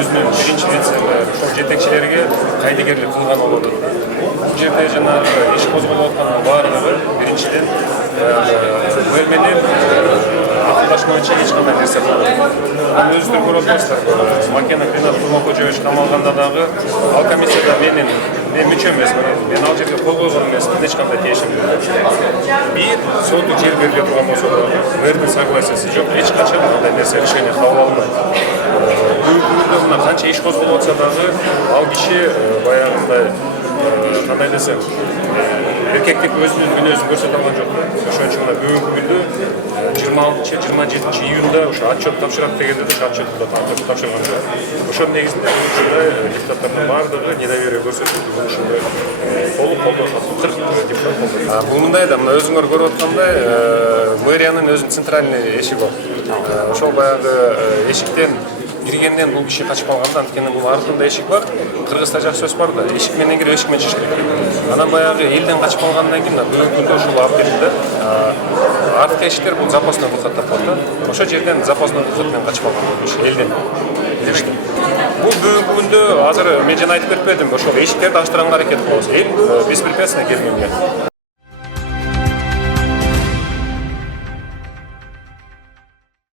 өзүнүн биринчи ошол жетекчилерге кайдыгерлик кылган болот да. Бул жерде жанагы иш козголуп аткандын баардыгы биринчиден мэр менен акылдашмайынча эч кандай нерсе кылбайт. Аны өзүңөр көрүп атасыздар. Макена Ринат Кулмакожоевич камалганда дагы ал комиссияда мен мүчө эмесмин. Мен ал жерде кол койгон эмесмин, эч кандай тиешим жок. Бир соту жер бериле турган болсо дагы мэрдин согласиясы жок, эч качан андай нерсе решение кабыл алынбайт. Бүгүнкү күндө мына канча иш козголуп атса дагы ал киши баягындай кандай десем эркектик өзүнүн мүнөзүн көрсөтө алган жок. Ошон үчүн бүгүнкү күндө 26-27 июнда ошо отчет тапшырат дегенде ошо отчетту тапшырган жок. Ошонун негизинде ушундай депутаттардын баардыгы недоверие көрсөтүп, ушундай толук колдоо тапты. 40 депутат колдоо. Бул мындай да, мына өзүңөр көрүп аткандай мэриянын өзүнүн центральный эшиги бар. Ошол баягы эшиктен киргенден бул киши качып калган да, анткени бул артында эшик бар. Кыргызда жакшы сөз бар да, эшик менен кирип, эшик менен чыгыш керек. Анан баягы элден качып калгандан кийин бүгүнкү күндө ушул алып кетти да. Артка эшиктер бул запасной выход деп коет да. Ошол жерден запасной выход менен качып калган киши элден. Демек, бул бүгүнкү күндө азыр мен жана айтып бербедимби, ошол эшиктерди ачтырганга аракет кылабыз. Эл беспрепятственно келгенге.